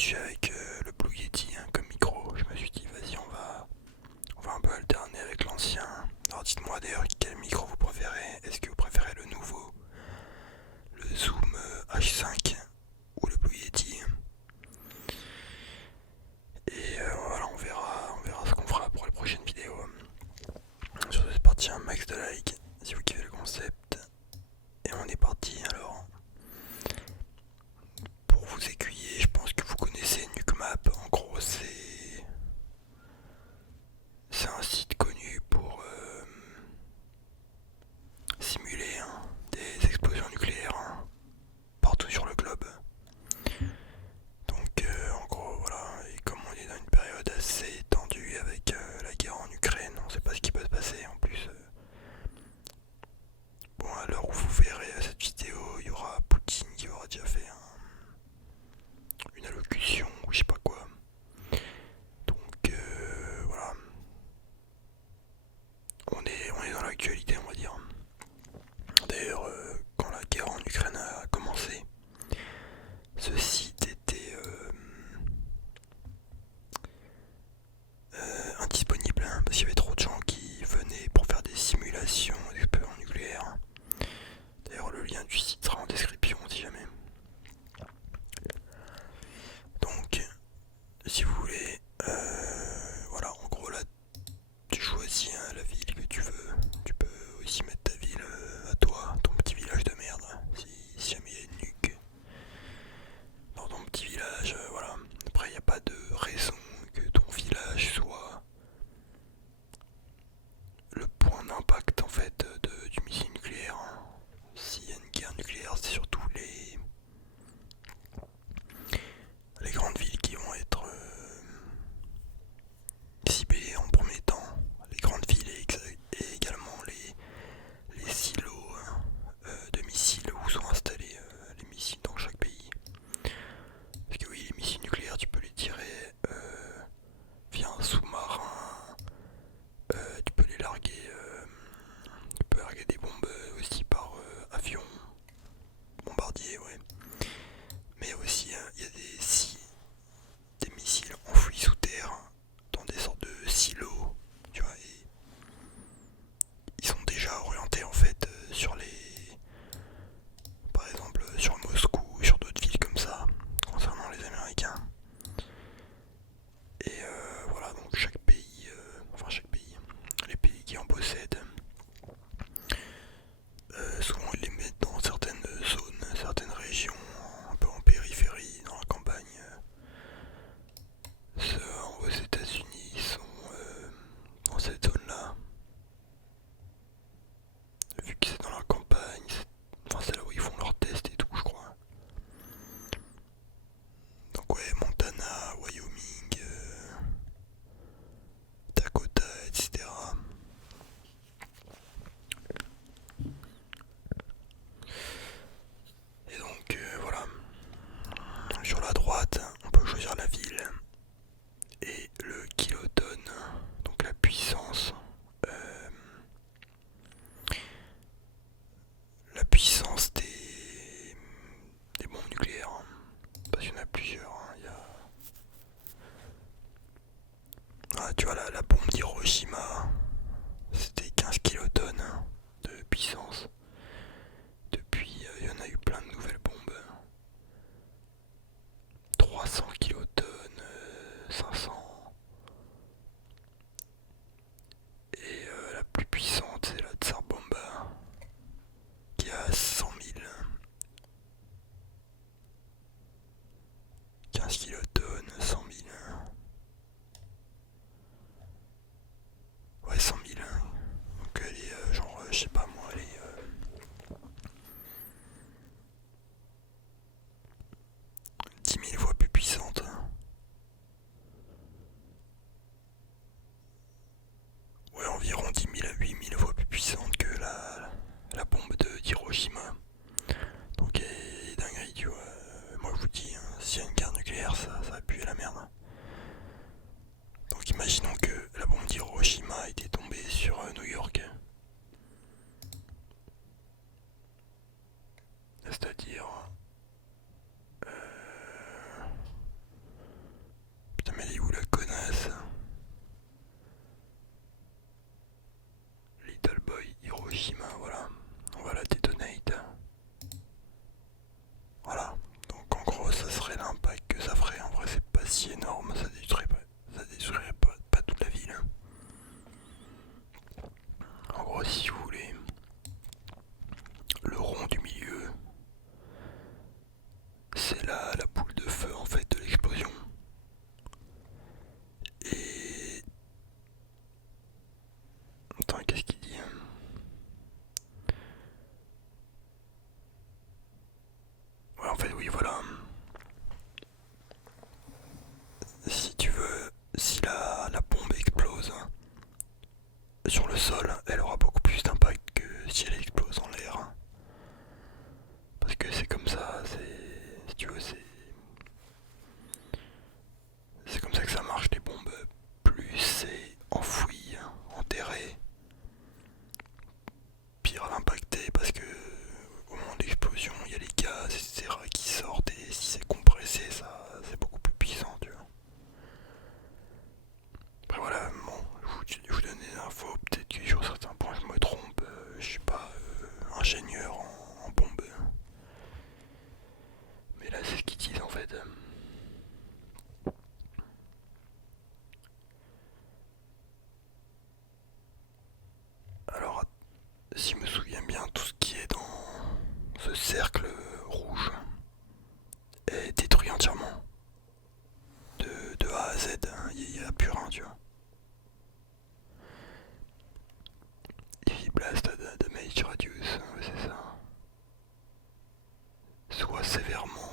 suis avec le Blue Yeti comme micro. Je me suis dit vas-y on va un peu alterner avec l'ancien. Alors dites-moi d'ailleurs quel micro vous préférez. Est-ce que vous préférez le nouveau, le Zoom H5 ou le Blue Yeti? Et voilà, on verra ce qu'on fera pour les prochaines vidéos. Sur ce, c'est parti, un max de like si vous kiffez le concept. Et on est parti alors. Pour vous aiguiller, je pense que vous connaissez Nukemap. En gros, c'est un site connu pour simuler des explosions nucléaires partout sur le globe. Donc en gros voilà, et comme on est dans une période assez tendue avec la guerre en Ukraine, on sait pas ce qui peut se passer en plus. Bon, à l'heure où vous verrez cette vidéo, il y aura Poutine qui aura déjà fait une allocution ou je sais pas quoi. Donc voilà, on est dans l'actualité on va dire. D'ailleurs, quand la guerre en Ukraine a commencé, ce site était indisponible parce qu'il y avait trop de gens qui venaient pour faire des simulations d'explosions nucléaires. D'ailleurs, le lien du site sera en description si jamais. Donc, si vous voulez, voilà, en gros là, tu choisis la ville que tu veux. Tu peux aussi mettre ta ville à toi, ton petit village de merde, si jamais il y a une nuque dans ton petit village. Voilà. Après, il n'y a pas de raison que ton village soit le point d'impact en fait du missile nucléaire. S'il y a une guerre nucléaire, c'est surtout les grandes villes qui vont être ciblées en premier temps. Les grandes villes et également les silos de missiles où sont installés les missiles dans chaque pays. Parce que oui, les missiles nucléaires, tu peux les tirer via un sous-marin, tu peux les larguer, tu peux larguer des bombes aussi par avion, bombardier, ouais. Mais aussi, il y a des missiles enfouis sous terre dans des sortes de silos, tu vois, et ils sont déjà orientés en fait sur par exemple sur Moscou et sur d'autres villes comme ça, concernant les Américains. Et voilà, donc chaque pays, les pays qui en possèdent, souvent ils les mettent dans certaines zones, certaines régions, un peu en périphérie, dans la campagne. Ceux aux États-Unis sont dans cette zone-là. Vu que c'est dans la campagne, c'est là où ils font leurs tests et tout, je crois. Donc ouais, Montana, Wyoming, Dakota, etc. Et donc voilà, sur la droite, on peut choisir la ville et le kilotonne, donc la puissance. La puissance des bombes nucléaires. Parce qu'il y en a plusieurs. Ah, tu vois, la bombe d'Hiroshima, c'était 15 kilotonnes de puissance. Depuis, il y en a eu plein de nouvelles bombes. 300 kilotonnes, 500. Et la plus puissante, c'est la Tsar Bomba, qui a 100 000. 15 kilotonnes, 100 000. Ouais, 100 000. Donc elle est genre, je sais pas moi, elle est 10 000 fois plus puissante. Ouais, environ 10 000 à 8 000 fois plus puissante que la bombe de Hiroshima. Donc elle est dinguerie, tu vois. Moi je vous dis, s'il y a une guerre nucléaire, ça va puer la merde. Donc imaginons que la bombe d'Hiroshima était tombée sur New York. C'est-à-dire rouge est détruit entièrement. De A à Z, il n'y a plus rien, tu vois. Il blast damage radius, ouais, c'est ça. Soit sévèrement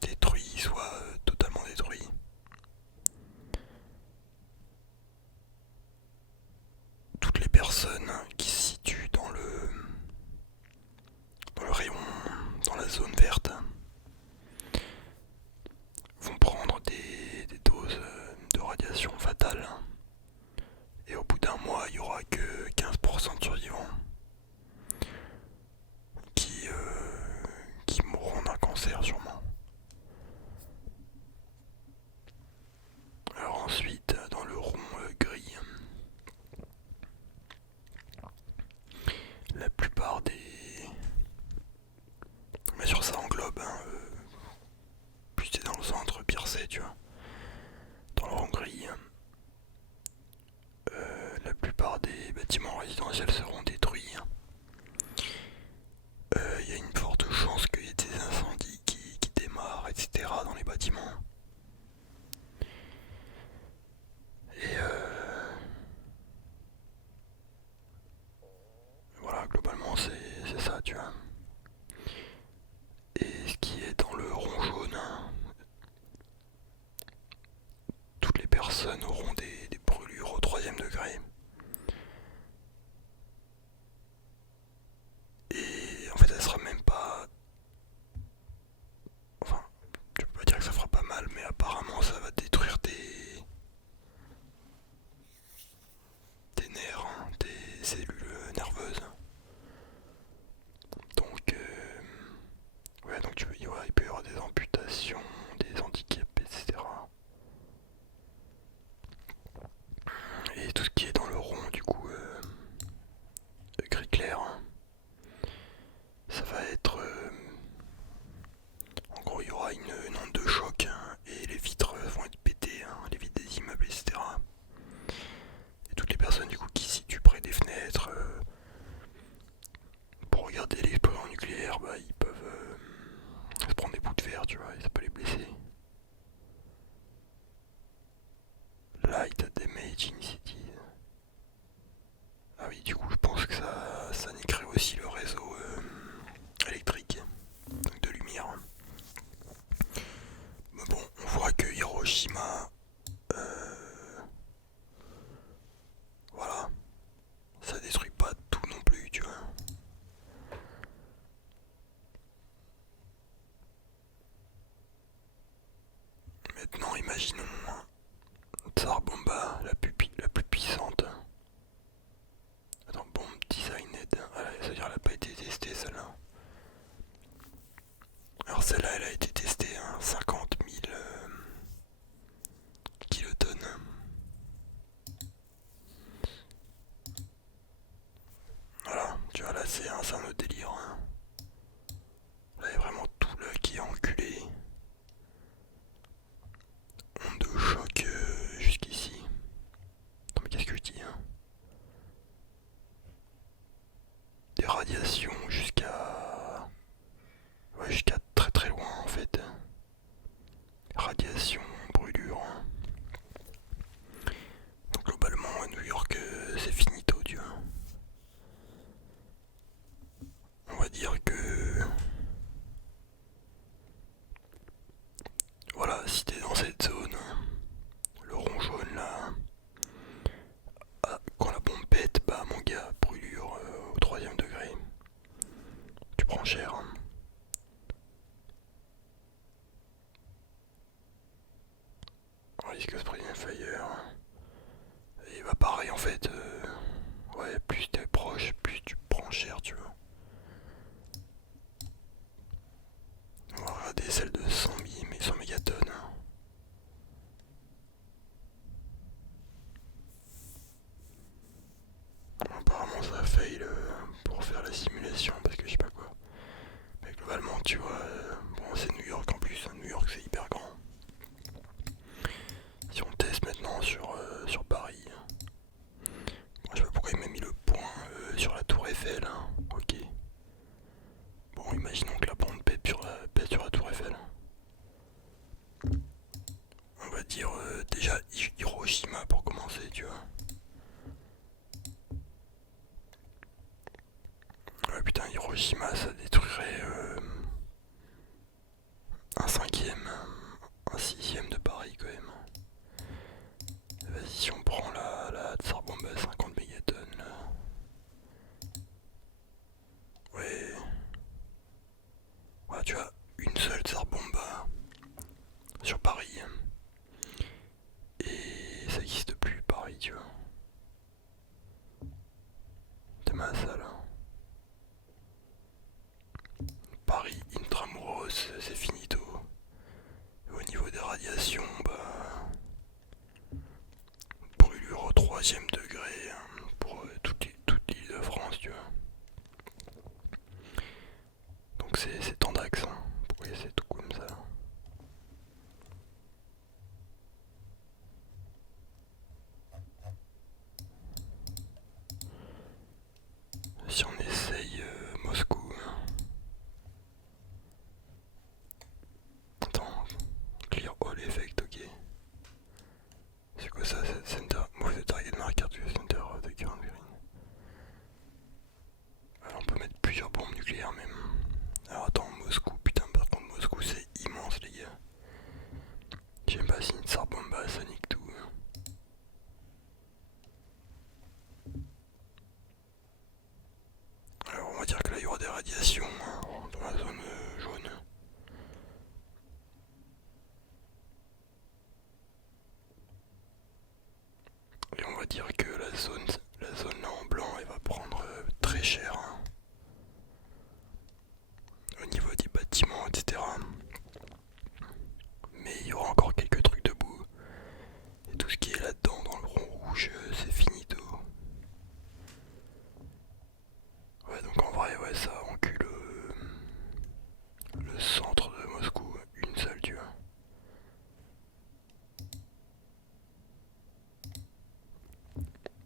détruit, soit totalement détruit. Toutes les personnes qui se situent dans le rayon, dans la zone verte, vont prendre des doses de radiation fatale. Et au bout d'un mois, il n'y aura que 15% de survivants qui mourront d'un cancer sûrement. Alors ensuite, dans le rond gris, la plupart des... Bien sûr ça englobe, plus t'es dans le centre, pire c'est, tu vois. Dans le rond gris, la plupart des bâtiments résidentiels seront détruits. Il y a une forte chance qu'il y ait des incendies qui démarrent, etc. dans les bâtiments. Et voilà, globalement c'est ça, tu vois. Et ce qui est dans le rond jaune, toutes les personnes auront des brûlures au 3e degré. Et en fait, elle sera même pas... Enfin, je peux pas dire que ça fera pas mal, mais apparemment ça va détruire tes nerfs, tes cellules nerveuses. Donc, ouais, donc il peut y avoir des amputations, des handicaps, etc. Et tout ce qui est dans le rond, du coup, gris clair, ça va être... en gros, il y aura une onde de choc et les vitres vont être pétées, les vitres des immeubles, etc. Et toutes les personnes du coup qui se situent près des fenêtres pour regarder l'explosion nucléaire, bah ils peuvent se prendre des bouts de fer, tu vois, et ça peut les blesser. Light damage in city. Ah oui, du coup je pense que ça niquerait aussi le réseau électrique, donc de lumière. Mais bon, on voit que Hiroshima, voilà, ça détruit pas tout non plus, tu vois. Maintenant, imaginons Tsar Bomba, la plus puissante. Attends, bombe designed. Ah, ça veut dire qu'elle n'a pas été testée celle-là. Alors celle-là, elle a été testée, 50 000 kilotonnes. Voilà, tu vois là c'est un autre délire. Là il y a vraiment tout là qui est enculé. Onde de choc jusqu'ici. Attends mais qu'est-ce que je dis Des radiations jusqu'à... Ouais, jusqu'à très très loin en fait. Radiation, brûlure. Donc globalement à New York c'est finito, tu vois. On va dire que... Voilà, si t'es dans cette zone, le rond jaune là, quand la bombe pète, bah mon gars, brûlure au 3e degré. Tu prends cher. Risque spray fire. Et bah pareil en fait, ouais, plus t'es proche, plus tu prends cher, tu vois. On va regarder celle de 100 mégatonnes. Apparemment ça fail pour faire la simulation parce que je sais pas quoi. Mais globalement tu vois, bon c'est New York en plus, New York c'est hyper grand. Si on teste maintenant sur Paris, moi je sais pas pourquoi il m'a mis le point sur la tour Eiffel, ok. imaginons que la bombe pète sur la tour Eiffel. On va dire déjà Hiroshima pour commencer, tu vois. Ouais, putain, Hiroshima, ça détruirait un cinquième, un sixième de Paris quand même. Vas-y, si on prend la Tsar Bomba à 50 mégatonnes là. Ouais. Ouais, tu vois, une seule Tsar Bomba sur Paris. Et ça n'existe plus Paris, tu vois. C'est ma salle. Paris intramuros, c'est finito. Au niveau des radiations, bah, brûlure au troisième degré pour toute l'île de France, tu vois. Donc c'est tendax, hein. Pourquoi c'est tout comme ça? Si on essaye Moscou. Attends, clear all effect, ok. C'est quoi ça? Center, move the target marker to the center of the current green. Alors on peut mettre plusieurs bombes nucléaires même. Alors attends, Moscou, putain, par contre Moscou c'est immense les gars. J'aime pas si une Tsar Bomba ça nique tout. Alors on va dire que là il y aura des radiations dans la zone jaune. Et on va dire que la zone là en blanc elle va prendre très cher au niveau des bâtiments, etc. Mais il y aura encore quelques trucs debout. Et tout ce qui est là-dedans dans le rond rouge, c'est finito. Ouais, donc en vrai, ouais, ça encule le centre de Moscou, une seule, tu vois.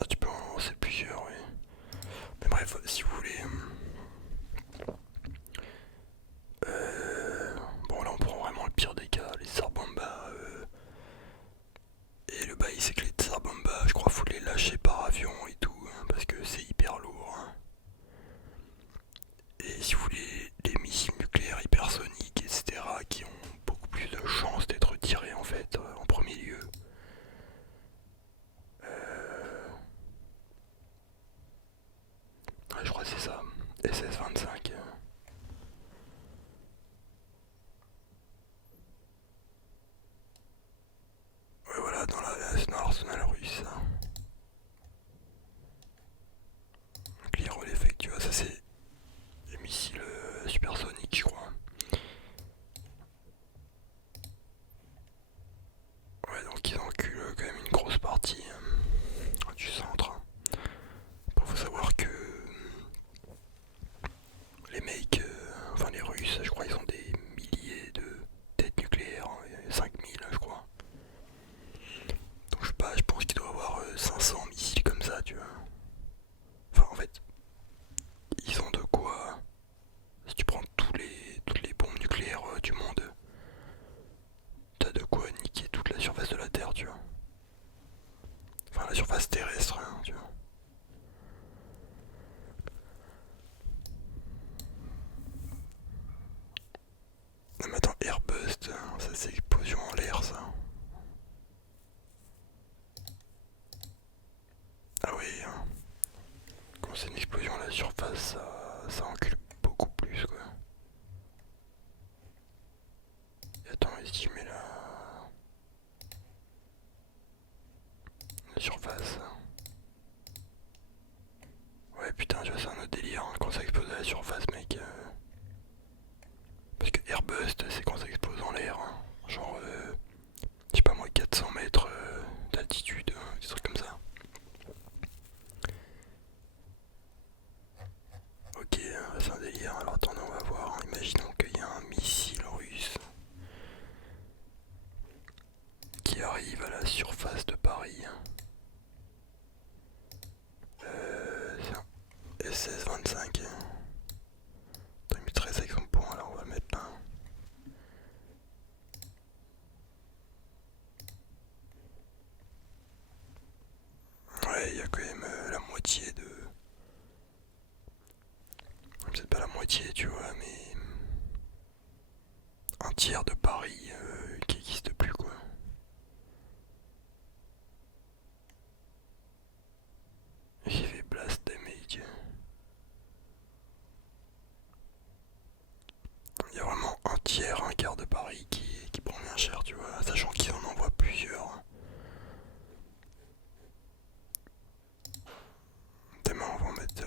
Ah, tu peux en lancer plusieurs, oui. Mais bref, si vous voulez. Bon, là, on prend vraiment le pire des cas, les Tsar Bomba. Et le bail, c'est que les Tsar Bomba, je crois, faut les lâcher par avion et tout, parce que c'est hyper lourd. Et si vous voulez, les missiles nucléaires hypersoniques, etc., qui ont beaucoup plus de chances d'être tirés en fait, en premier lieu. Ouais, je crois que c'est ça, SS-25. Ouais, voilà, dans l'arsenal russe. Clear all effect, tu vois, ça c'est les missiles supersoniques, je crois. Ouais, donc ils enculent quand même une grosse partie du centre. Il faut savoir que les mecs, enfin les Russes, je crois ils ont des milliers de têtes nucléaires, 5000 je crois. Donc je sais pas, je pense qu'il doit y avoir 500 missiles comme ça, tu vois. Enfin en fait, ils ont de quoi. Si tu prends toutes les bombes nucléaires du monde, t'as de quoi niquer toute la surface de la Terre, tu vois. Enfin la surface terrestre, tu vois. Non mais attends, Airbust, ça c'est explosion en l'air ça. Ah oui, quand c'est une explosion à la surface, ça encule beaucoup plus quoi. Et attends, et si je mets la surface. Ouais putain, tu vois, c'est un autre délire quand ça explose à la surface, mec. Parce que Airbust, c'est quand ça explose en l'air. Genre, je sais pas moi, 400 mètres d'altitude, des trucs comme ça. Ok, c'est un tiers de Paris qui n'existe plus quoi. J'ai fait blast damage. Il y a vraiment un tiers, un quart de Paris qui prend bien cher, tu vois, sachant qu'ils en envoient plusieurs. Demain on va en mettre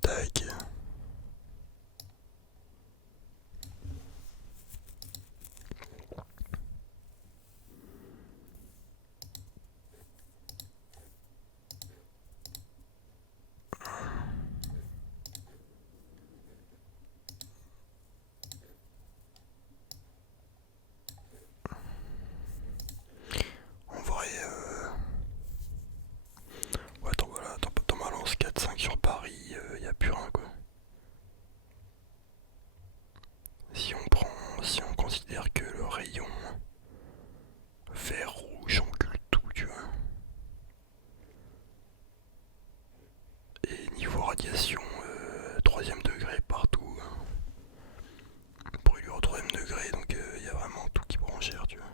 tac. En vrai, ouais, attends, voilà, t'en balances 4-5 sur Paris, y a plus rien quoi. Si on considère que le rayon vert rouge encule tout, tu vois. Et niveau radiation, troisième degré partout. Brûlure au troisième degré, donc il y a vraiment tout qui prend cher, tu vois.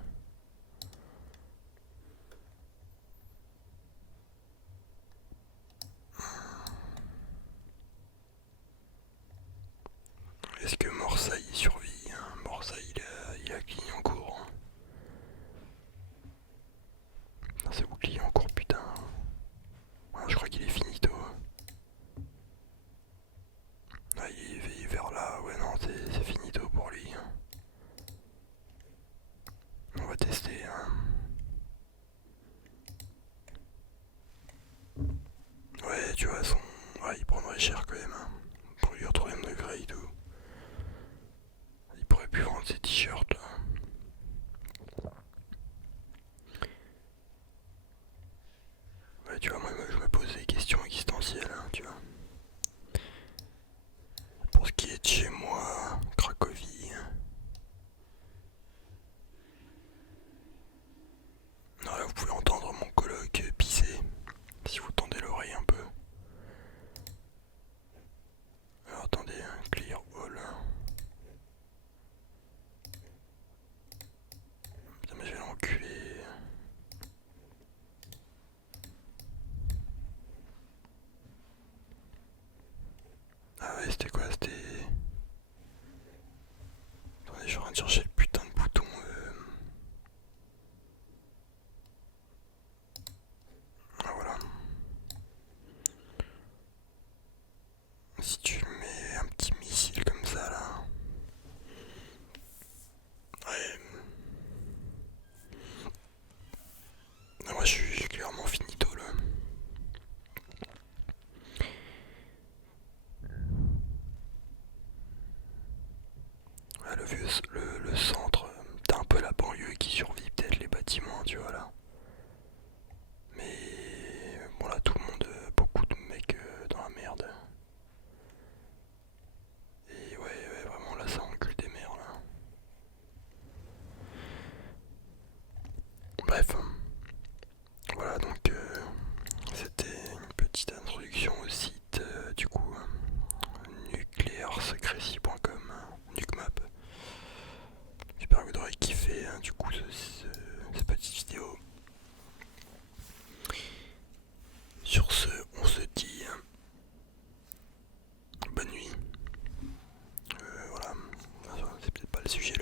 Est-ce que Morsaille survit hein? Morsaille il a client en cours. Hein. C'est bouclier en cours, putain. Ah, je crois qu'il est finito. Ah, il est vers là, ouais, non, c'est finito pour lui. Hein. On va tester. Hein. Ouais, tu vois, ouais, il prendrait cher quand même. Hein. Brûlure troisième degré et tout. Il pourrait plus vendre ses t-shirts là. Ouais, tu vois, moi je me pose des questions existentielles, hein, tu vois. Pour ce qui est de chez moi, Cracovie. Non, là, vous pouvez entendre mon coloc pisser, si vous tendez l'oreille un peu. Alors attendez, clear all. Putain, mais je vais l'enculer. Ah ouais, c'était quoi? C'était... Attendez, je suis en train de chercher le putain de bouton. Ah voilà. Si tu mets un petit missile comme ça là. Ouais. Ah, moi je suis clairement finito là. Ouais, le centre, t'as un peu la banlieue qui survit, peut-être les bâtiments, tu vois là. Mais bon là tout le monde, beaucoup de mecs dans la merde. Et ouais, vraiment là ça encule des mers là. Bref, voilà donc c'était une petite introduction au site du coup nucléarsecrecy.com, nucmap. J'espère que vous aurez kiffé hein, du coup cette petite vidéo. Sur ce, on se dit bonne nuit. Voilà, c'est peut-être pas le sujet